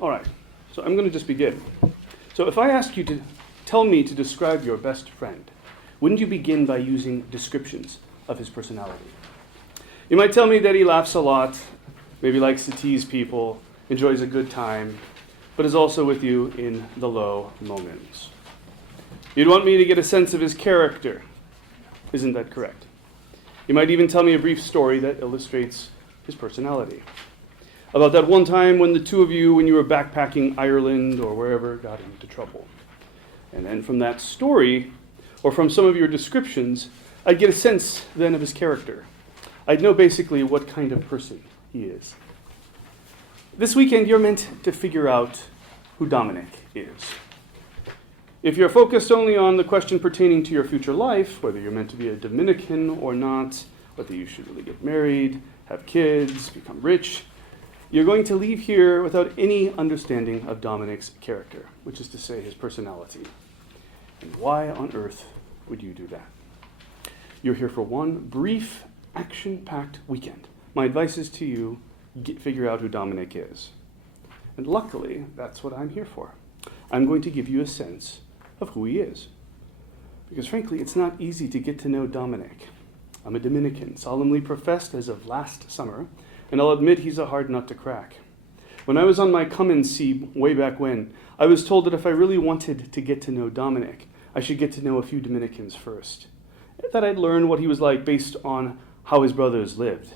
All right, so I'm going to just begin. So if I ask you to tell me to describe your best friend, wouldn't you begin by using descriptions of his personality? You might tell me that he laughs a lot, maybe likes to tease people, enjoys a good time, but is also with you in the low moments. You'd want me to get a sense of his character. Isn't that correct? You might even tell me a brief story that illustrates his personality. About that one time when the two of you, when you were backpacking Ireland or wherever, got into trouble. And then from that story, or from some of your descriptions, I'd get a sense then of his character. I'd know basically what kind of person he is. This weekend, you're meant to figure out who Dominic is. If you're focused only on the question pertaining to your future life, whether you're meant to be a Dominican or not, whether you should really get married, have kids, become rich, you're going to leave here without any understanding of Dominic's character, which is to say his personality. And why on earth would you do that? You're here for one brief, action-packed weekend. My advice is to you, figure out who Dominic is. And luckily, that's what I'm here for. I'm going to give you a sense of who he is. Because frankly, it's not easy to get to know Dominic. I'm a Dominican, solemnly professed as of last summer, and I'll admit he's a hard nut to crack. When I was on my come-and-see way back when, I was told that if I really wanted to get to know Dominic, I should get to know a few Dominicans first. That I'd learn what he was like based on how his brothers lived.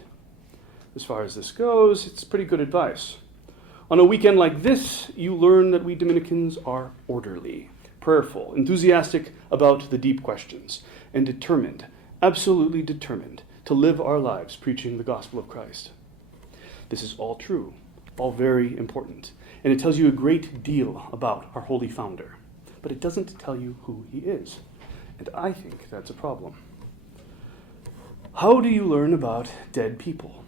As far as this goes, it's pretty good advice. On a weekend like this, you learn that we Dominicans are orderly, prayerful, enthusiastic about the deep questions, and determined, absolutely determined, to live our lives preaching the gospel of Christ. This is all true, all very important, and it tells you a great deal about our holy founder, but it doesn't tell you who he is, and I think that's a problem. How do you learn about dead people?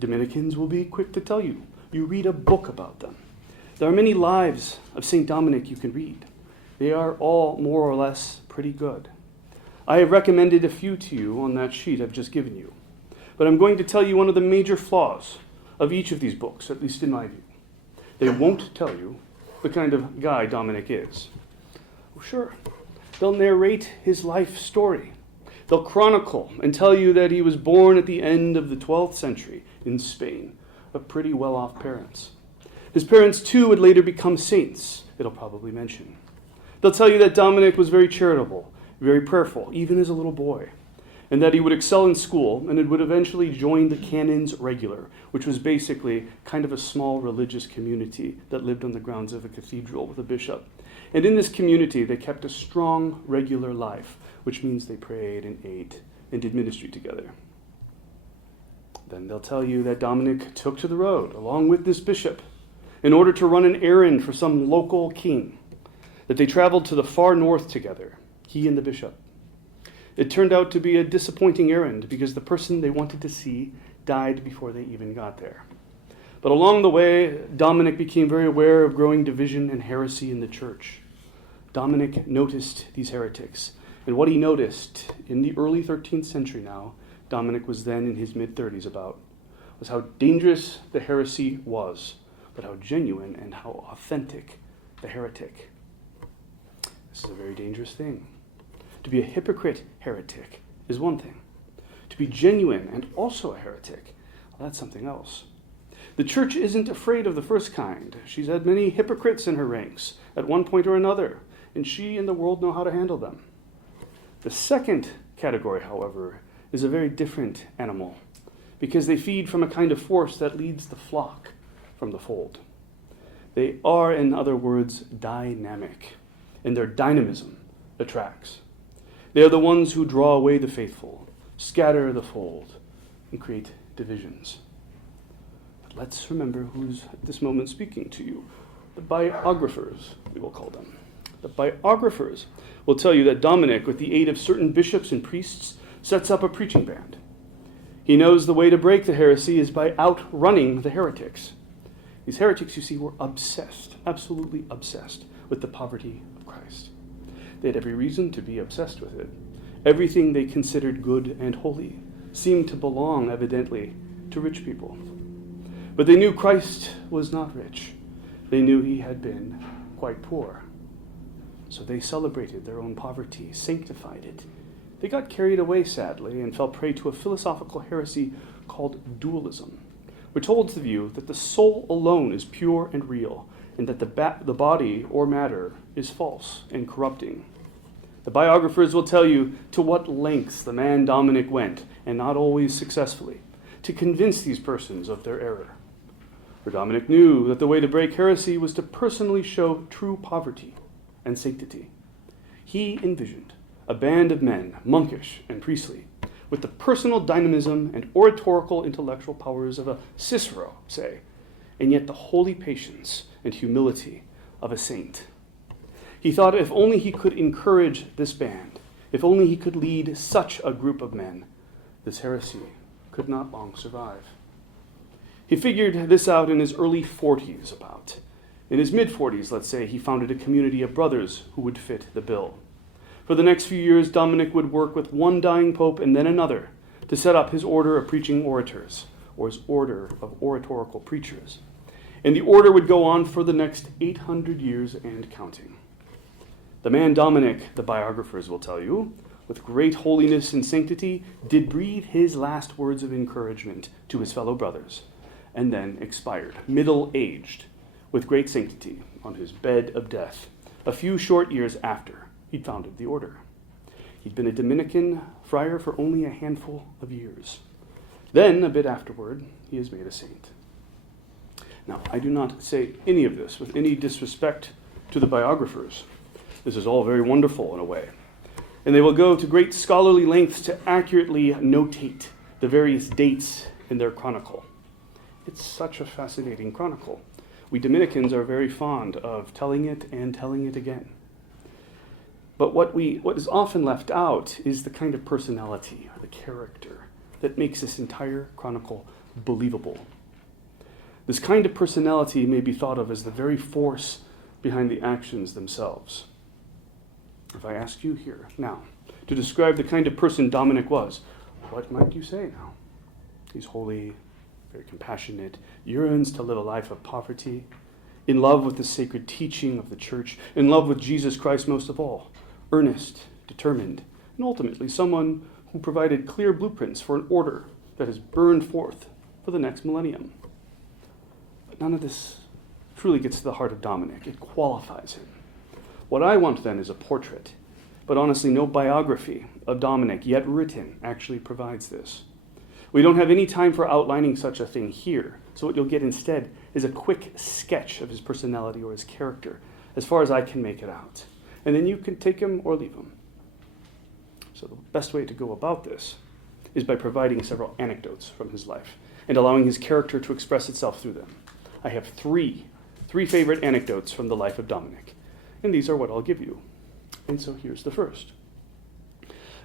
Dominicans will be quick to tell you. You read a book about them. There are many lives of St. Dominic you can read. They are all more or less pretty good. I have recommended a few to you on that sheet I've just given you. But I'm going to tell you one of the major flaws of each of these books, at least in my view. They won't tell you the kind of guy Dominic is. Oh, sure, they'll narrate his life story. They'll chronicle and tell you that he was born at the end of the 12th century in Spain, of pretty well-off parents. His parents, too, would later become saints, it'll probably mention. They'll tell you that Dominic was very charitable, very prayerful, even as a little boy, and that he would excel in school and would eventually join the Canons Regular, which was basically kind of a small religious community that lived on the grounds of a cathedral with a bishop. And in this community, they kept a strong, regular life, which means they prayed and ate and did ministry together. Then they'll tell you that Dominic took to the road, along with this bishop, in order to run an errand for some local king, that they traveled to the far north together, he and the bishop. It turned out to be a disappointing errand because the person they wanted to see died before they even got there. But along the way, Dominic became very aware of growing division and heresy in the church. Dominic noticed these heretics, and what he noticed in the early 13th century now, Dominic was then in his mid-30s about, was how dangerous the heresy was, but how genuine and how authentic the heretic. This is a very dangerous thing. To be a hypocrite heretic is one thing. To be genuine and also a heretic, well, that's something else. The church isn't afraid of the first kind. She's had many hypocrites in her ranks at one point or another, and she and the world know how to handle them. The second category, however, is a very different animal, because they feed from a kind of force that leads the flock from the fold. They are, in other words, dynamic, and their dynamism attracts. They are the ones who draw away the faithful, scatter the fold, and create divisions. But let's remember who's at this moment speaking to you. The biographers, we will call them. The biographers will tell you that Dominic, with the aid of certain bishops and priests, sets up a preaching band. He knows the way to break the heresy is by outrunning the heretics. These heretics, you see, were obsessed, absolutely obsessed, with the poverty of Christ. They had every reason to be obsessed with it. Everything they considered good and holy seemed to belong, evidently, to rich people. But they knew Christ was not rich, They knew he had been quite poor. So they celebrated their own poverty, sanctified it. They got carried away, sadly, and fell prey to a philosophical heresy called dualism, which holds the view that the soul alone is pure and real, and that the body or matter is false and corrupting. The biographers will tell you to what lengths the man Dominic went, and not always successfully, to convince these persons of their error. For Dominic knew that the way to break heresy was to personally show true poverty and sanctity. He envisioned a band of men, monkish and priestly, with the personal dynamism and oratorical intellectual powers of a Cicero, say, and yet the holy patience and humility of a saint. He thought if only he could encourage this band, if only he could lead such a group of men, this heresy could not long survive. He figured this out in his early 40s about. In his mid-40s, let's say, he founded a community of brothers who would fit the bill. For the next few years, Dominic would work with one dying pope and then another to set up his order of preaching orators, or his order of oratorical preachers. And the order would go on for the next 800 years and counting. The man Dominic, the biographers will tell you, with great holiness and sanctity, did breathe his last words of encouragement to his fellow brothers, and then expired, middle-aged, with great sanctity, on his bed of death, a few short years after he'd founded the order. He'd been a Dominican friar for only a handful of years. Then, a bit afterward, he is made a saint. Now, I do not say any of this with any disrespect to the biographers. This is all very wonderful in a way. And they will go to great scholarly lengths to accurately notate the various dates in their chronicle. It's such a fascinating chronicle. We Dominicans are very fond of telling it and telling it again. But what is often left out is the kind of personality or the character that makes this entire chronicle believable. This kind of personality may be thought of as the very force behind the actions themselves. If I ask you here now to describe the kind of person Dominic was, what might you say now? He's holy, very compassionate, yearns to live a life of poverty, in love with the sacred teaching of the church, in love with Jesus Christ most of all, earnest, determined, and ultimately someone who provided clear blueprints for an order that has burned forth for the next millennium. But none of this truly gets to the heart of Dominic. It qualifies him. What I want then is a portrait, but honestly no biography of Dominic yet written actually provides this. We don't have any time for outlining such a thing here, so what you'll get instead is a quick sketch of his personality or his character, as far as I can make it out. And then you can take him or leave him. So the best way to go about this is by providing several anecdotes from his life and allowing his character to express itself through them. I have three favorite anecdotes from the life of Dominic, and these are what I'll give you. And so here's the first.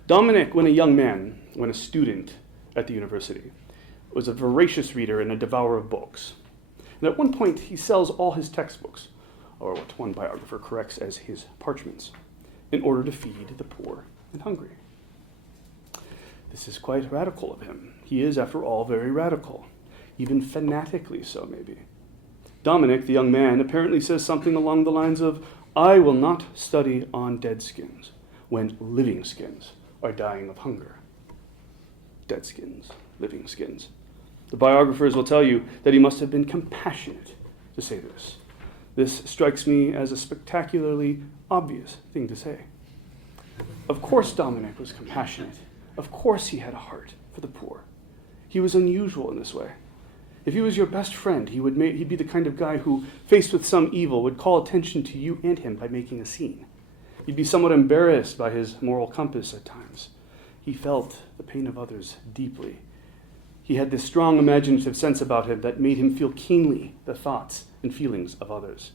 Dominic, when a young man, when a student at the university, was a voracious reader and a devourer of books. And at one point, he sells all his textbooks, or what one biographer corrects as his parchments, in order to feed the poor and hungry. This is quite radical of him. He is, after all, very radical, even fanatically so, maybe. Dominic, the young man, apparently says something along the lines of, "I will not study on dead skins when living skins are dying of hunger." Dead skins, living skins. The biographers will tell you that he must have been compassionate to say this. This strikes me as a spectacularly obvious thing to say. Of course Dominic was compassionate. Of course he had a heart for the poor. He was unusual in this way. If he was your best friend, he'd be the kind of guy who, faced with some evil, would call attention to you and him by making a scene. He'd be somewhat embarrassed by his moral compass at times. He felt the pain of others deeply. He had this strong imaginative sense about him that made him feel keenly the thoughts and feelings of others.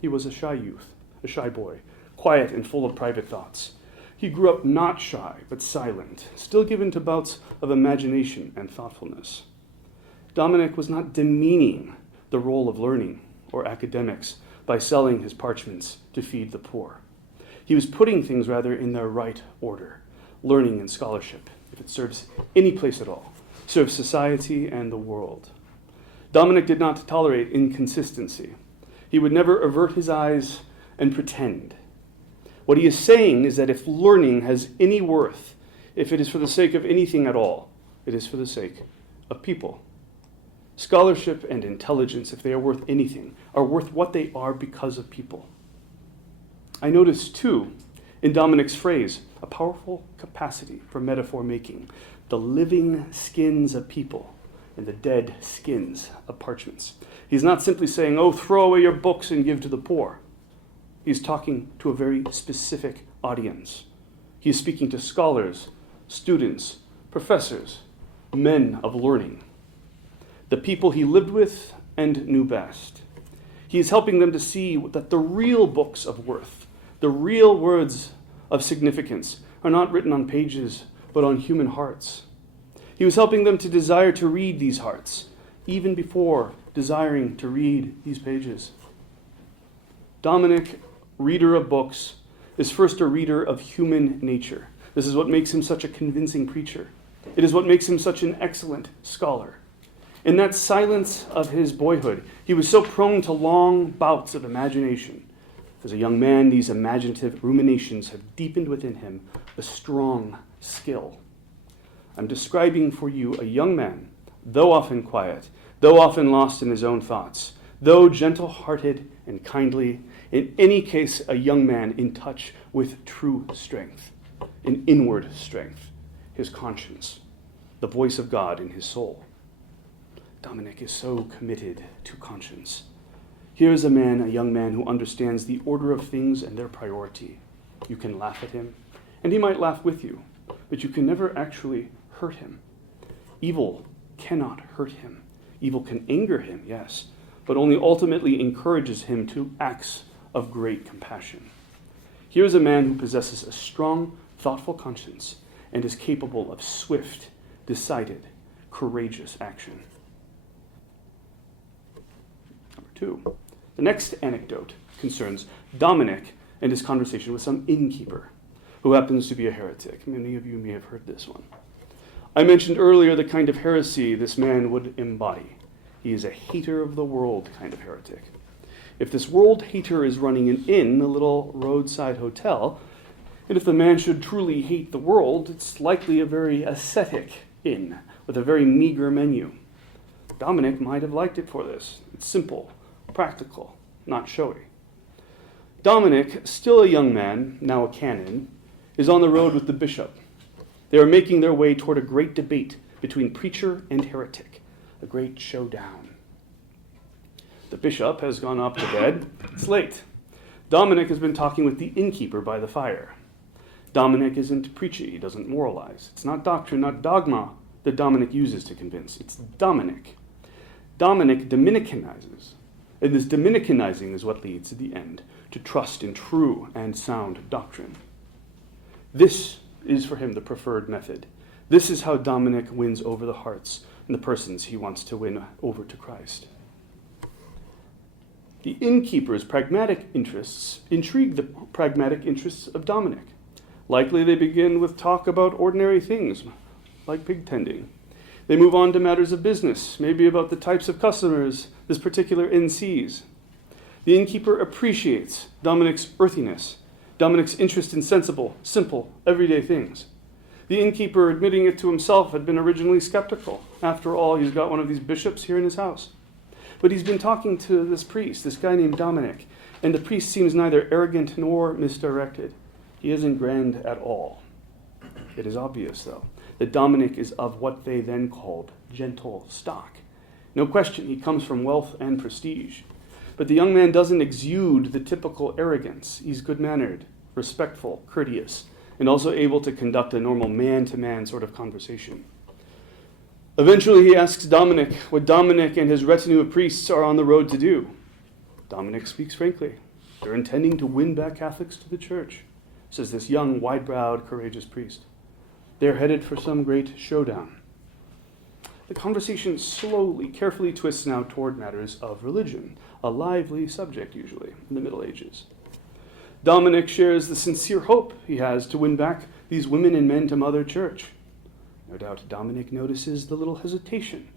He was a shy youth, a shy boy, quiet and full of private thoughts. He grew up not shy, but silent, still given to bouts of imagination and thoughtfulness. Dominic was not demeaning the role of learning or academics by selling his parchments to feed the poor. He was putting things rather in their right order. Learning and scholarship, if it serves any place at all, serves society and the world. Dominic did not tolerate inconsistency. He would never avert his eyes and pretend. What he is saying is that if learning has any worth, if it is for the sake of anything at all, it is for the sake of people. Scholarship and intelligence, if they are worth anything, are worth what they are because of people. I notice, too, in Dominic's phrase, a powerful capacity for metaphor making, the living skins of people and the dead skins of parchments. He's not simply saying, oh, throw away your books and give to the poor. He's talking to a very specific audience. He is speaking to scholars, students, professors, men of learning, the people he lived with and knew best. He is helping them to see that the real books of worth, the real words of significance, are not written on pages, but on human hearts. He was helping them to desire to read these hearts, even before desiring to read these pages. Dominic, reader of books, is first a reader of human nature. This is what makes him such a convincing preacher. It is what makes him such an excellent scholar. In that silence of his boyhood, he was so prone to long bouts of imagination. As a young man, these imaginative ruminations have deepened within him a strong skill. I'm describing for you a young man, though often quiet, though often lost in his own thoughts, though gentle-hearted and kindly, in any case, a young man in touch with true strength, an inward strength, his conscience, the voice of God in his soul. Dominic is so committed to conscience. Here is a young man who understands the order of things and their priority. You can laugh at him, and he might laugh with you, but you can never actually hurt him. Evil cannot hurt him. Evil can anger him, yes, but only ultimately encourages him to acts of great compassion. Here is a man who possesses a strong, thoughtful conscience and is capable of swift, decided, courageous action. Number 2. The next anecdote concerns Dominic and his conversation with some innkeeper who happens to be a heretic. Many of you may have heard this one. I mentioned earlier the kind of heresy this man would embody. He is a hater of the world kind of heretic. If this world hater is running an inn, a little roadside hotel, and if the man should truly hate the world, it's likely a very ascetic inn with a very meager menu. Dominic might have liked it for this. It's simple, practical, not showy. Dominic, still a young man, now a canon, is on the road with the bishop. They are making their way toward a great debate between preacher and heretic, a great showdown. The bishop has gone up to bed. It's late. Dominic has been talking with the innkeeper by the fire. Dominic isn't preachy. He doesn't moralize. It's not doctrine, not dogma that Dominic uses to convince. It's Dominic. Dominic Dominicanizes. And this Dominicanizing is what leads at the end to trust in true and sound doctrine. This is for him the preferred method. This is how Dominic wins over the hearts and the persons he wants to win over to Christ. The innkeeper's pragmatic interests intrigue the pragmatic interests of Dominic. Likely they begin with talk about ordinary things, like pig tending. They move on to matters of business, maybe about the types of customers this particular inn sees. The innkeeper appreciates Dominic's earthiness, Dominic's interest in sensible, simple, everyday things. The innkeeper, admitting it to himself, had been originally skeptical. After all, he's got one of these bishops here in his house. But he's been talking to this priest, this guy named Dominic, and the priest seems neither arrogant nor misdirected. He isn't grand at all. It is obvious, though, that Dominic is of what they then called gentle stock. No question, he comes from wealth and prestige. But the young man doesn't exude the typical arrogance. He's good-mannered, respectful, courteous, and also able to conduct a normal man-to-man sort of conversation. Eventually, he asks Dominic what Dominic and his retinue of priests are on the road to do. Dominic speaks frankly. They're intending to win back Catholics to the church, says this young, wide-browed, courageous priest. They're headed for some great showdown. The conversation slowly, carefully twists now toward matters of religion, a lively subject usually in the Middle Ages. Dominic shares the sincere hope he has to win back these women and men to Mother Church. No doubt Dominic notices the little hesitation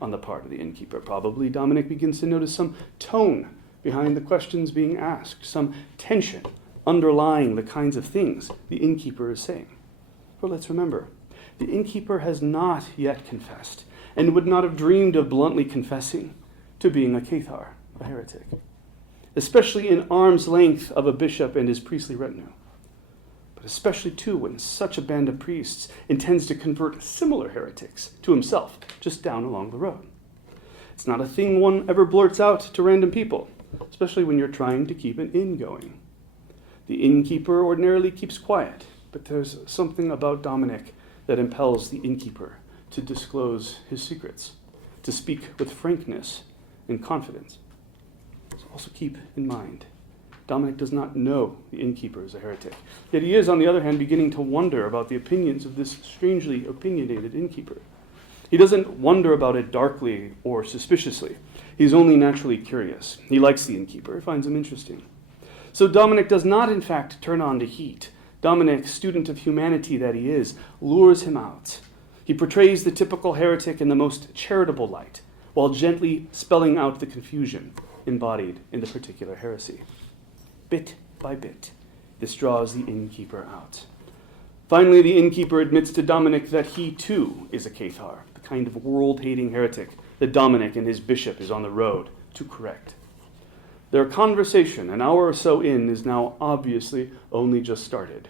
on the part of the innkeeper. Probably Dominic begins to notice some tone behind the questions being asked, some tension underlying the kinds of things the innkeeper is saying. For let's remember, the innkeeper has not yet confessed, and would not have dreamed of bluntly confessing to being a cathar, a heretic, especially in arm's length of a bishop and his priestly retinue. But especially, too, when such a band of priests intends to convert similar heretics to himself just down along the road. It's not a thing one ever blurts out to random people, especially when you're trying to keep an inn going. The innkeeper ordinarily keeps quiet, but there's something about Dominic that impels the innkeeper to disclose his secrets, to speak with frankness and confidence. So also keep in mind, Dominic does not know the innkeeper is a heretic. Yet he is, on the other hand, beginning to wonder about the opinions of this strangely opinionated innkeeper. He doesn't wonder about it darkly or suspiciously. He's only naturally curious. He likes the innkeeper, finds him interesting. So Dominic does not, in fact, turn on the heat. Dominic, student of humanity that he is, lures him out. He portrays the typical heretic in the most charitable light, while gently spelling out the confusion embodied in the particular heresy. Bit by bit, this draws the innkeeper out. Finally, the innkeeper admits to Dominic that he, too, is a cathar, the kind of world-hating heretic that Dominic and his bishop is on the road to correct. Their conversation, an hour or so in, is now obviously only just started.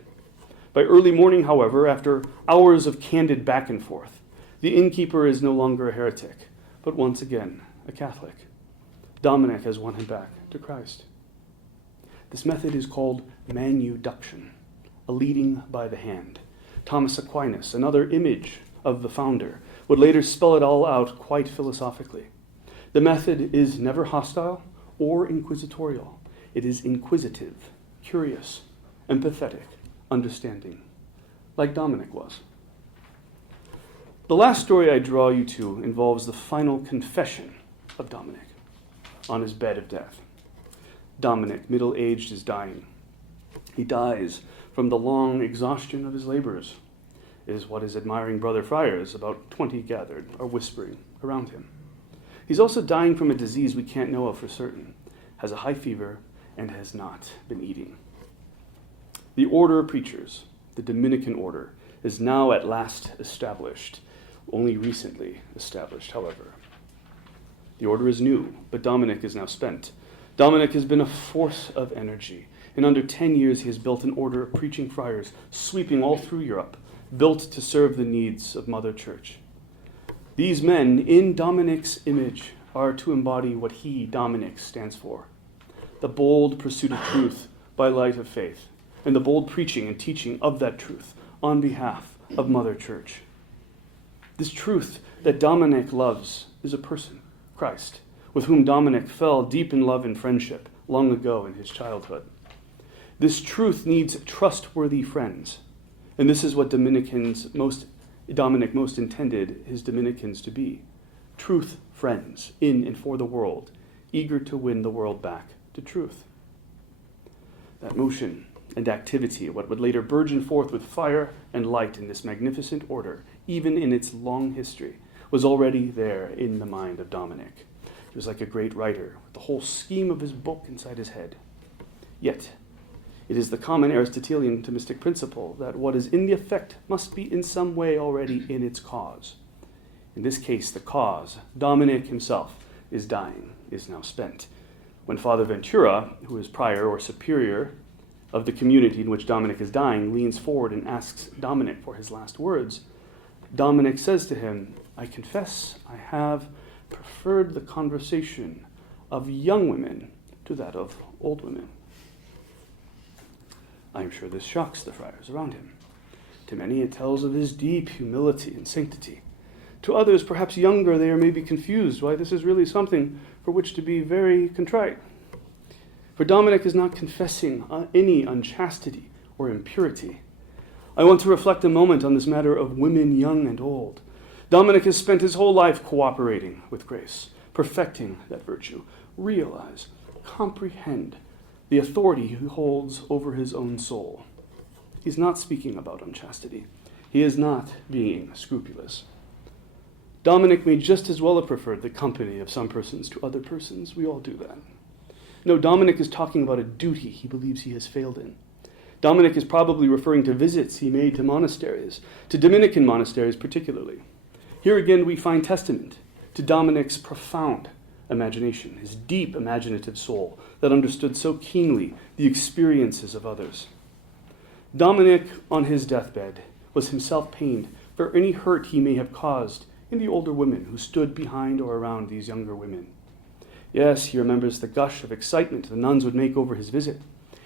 By early morning, however, after hours of candid back and forth, the innkeeper is no longer a heretic, but once again a Catholic. Dominic has won him back to Christ. This method is called manuduction, a leading by the hand. Thomas Aquinas, another image of the founder, would later spell it all out quite philosophically. The method is never hostile or inquisitorial. It is inquisitive, curious, empathetic, understanding, like Dominic was. The last story I draw you to involves the final confession of Dominic on his bed of death. Dominic, middle-aged, is dying. He dies from the long exhaustion of his labors, is what his admiring brother friars, about 20 gathered, are whispering around him. He's also dying from a disease we can't know of for certain, has a high fever, and has not been eating. The order of preachers, the Dominican order, is now at last established, only recently established, however. The order is new, but Dominic is now spent. Dominic has been a force of energy. In under 10 years, he has built an order of preaching friars, sweeping all through Europe, built to serve the needs of Mother Church. These men, in Dominic's image, are to embody what he, Dominic, stands for: the bold pursuit of truth by light of faith, and the bold preaching and teaching of that truth on behalf of Mother Church. This truth that Dominic loves is a person, Christ, with whom Dominic fell deep in love and friendship long ago in his childhood. This truth needs trustworthy friends, and this is what Dominic most intended his Dominicans to be: truth friends in and for the world, eager to win the world back to truth. That motion and activity, what would later burgeon forth with fire and light in this magnificent order, even in its long history, was already there in the mind of Dominic. He was like a great writer, with the whole scheme of his book inside his head. Yet, it is the common Aristotelian Thomistic principle that what is in the effect must be in some way already in its cause. In this case, the cause, Dominic himself, is dying, is now spent. When Father Ventura, who is prior or superior of the community in which Dominic is dying, leans forward and asks Dominic for his last words, Dominic says to him, "I confess I have preferred the conversation of young women to that of old women." I am sure this shocks the friars around him. To many it tells of his deep humility and sanctity. To others, perhaps younger, they are maybe confused why this is really something for which to be very contrite. For Dominic is not confessing any unchastity or impurity. I want to reflect a moment on this matter of women young and old. Dominic has spent his whole life cooperating with grace, perfecting that virtue, realize, comprehend the authority he holds over his own soul. He's not speaking about unchastity. He is not being scrupulous. Dominic may just as well have preferred the company of some persons to other persons. We all do that. No, Dominic is talking about a duty he believes he has failed in. Dominic is probably referring to visits he made to monasteries, to Dominican monasteries particularly. Here again we find testament to Dominic's profound imagination, his deep imaginative soul that understood so keenly the experiences of others. Dominic, on his deathbed, was himself pained for any hurt he may have caused in the older women who stood behind or around these younger women. Yes, he remembers the gush of excitement the nuns would make over his visit.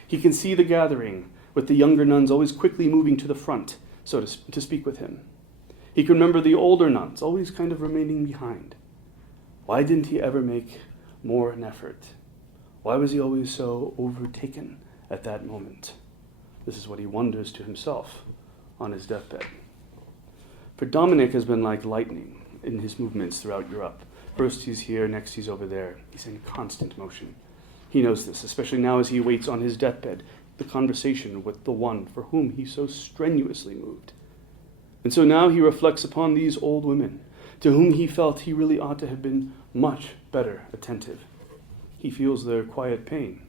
He can see the gathering, with the younger nuns always quickly moving to the front, so to speak with him. He can remember the older nuns always kind of remaining behind. Why didn't he ever make more an effort? Why was he always so overtaken at that moment? This is what he wonders to himself on his deathbed. For Dominic has been like lightning in his movements throughout Europe. First he's here, next he's over there. He's in constant motion. He knows this, especially now as he awaits on his deathbed the conversation with the one for whom he so strenuously moved. And so now he reflects upon these old women, to whom he felt he really ought to have been much better attentive. He feels their quiet pain,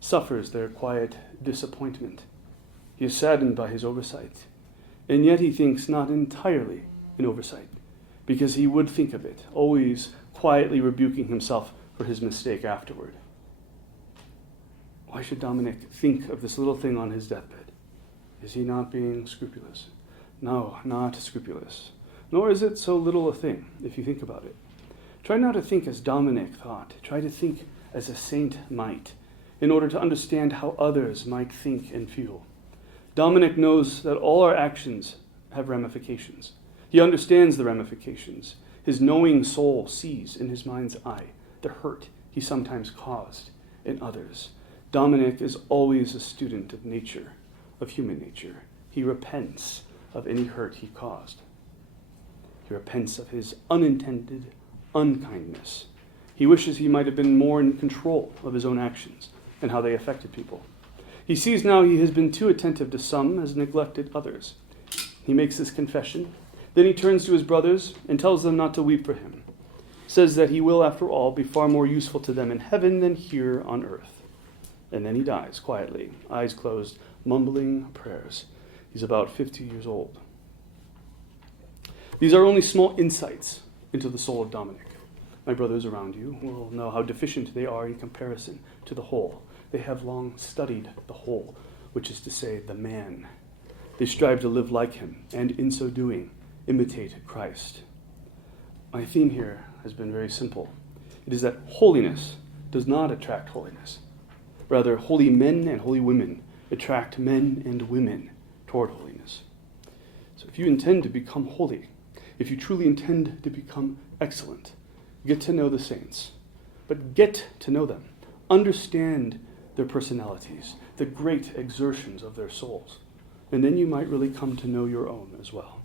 suffers their quiet disappointment. He is saddened by his oversight, and yet he thinks not entirely an oversight, because he would think of it, always quietly rebuking himself for his mistake afterward. Why should Dominic think of this little thing on his deathbed? Is he not being scrupulous? No, not scrupulous. Nor is it so little a thing, if you think about it. Try not to think as Dominic thought. Try to think as a saint might, in order to understand how others might think and feel. Dominic knows that all our actions have ramifications. He understands the ramifications. His knowing soul sees in his mind's eye the hurt he sometimes caused in others. Dominic is always a student of nature, of human nature. He repents of any hurt he caused. He repents of his unintended unkindness. He wishes he might have been more in control of his own actions and how they affected people. He sees now he has been too attentive to some, has neglected others. He makes this confession. Then he turns to his brothers and tells them not to weep for him. Says that he will, after all, be far more useful to them in heaven than here on earth. And then he dies quietly, eyes closed, mumbling prayers. He's about 50 years old. These are only small insights into the soul of Dominic. My brothers around you will know how deficient they are in comparison to the whole. They have long studied the whole, which is to say, the man. They strive to live like him, and in so doing, imitate Christ. My theme here has been very simple. It is that holiness does not attract holiness. Rather, holy men and holy women attract men and women toward holiness. So if you intend to become holy, if you truly intend to become excellent, get to know the saints. But get to know them. Understand their personalities, the great exertions of their souls. And then you might really come to know your own as well.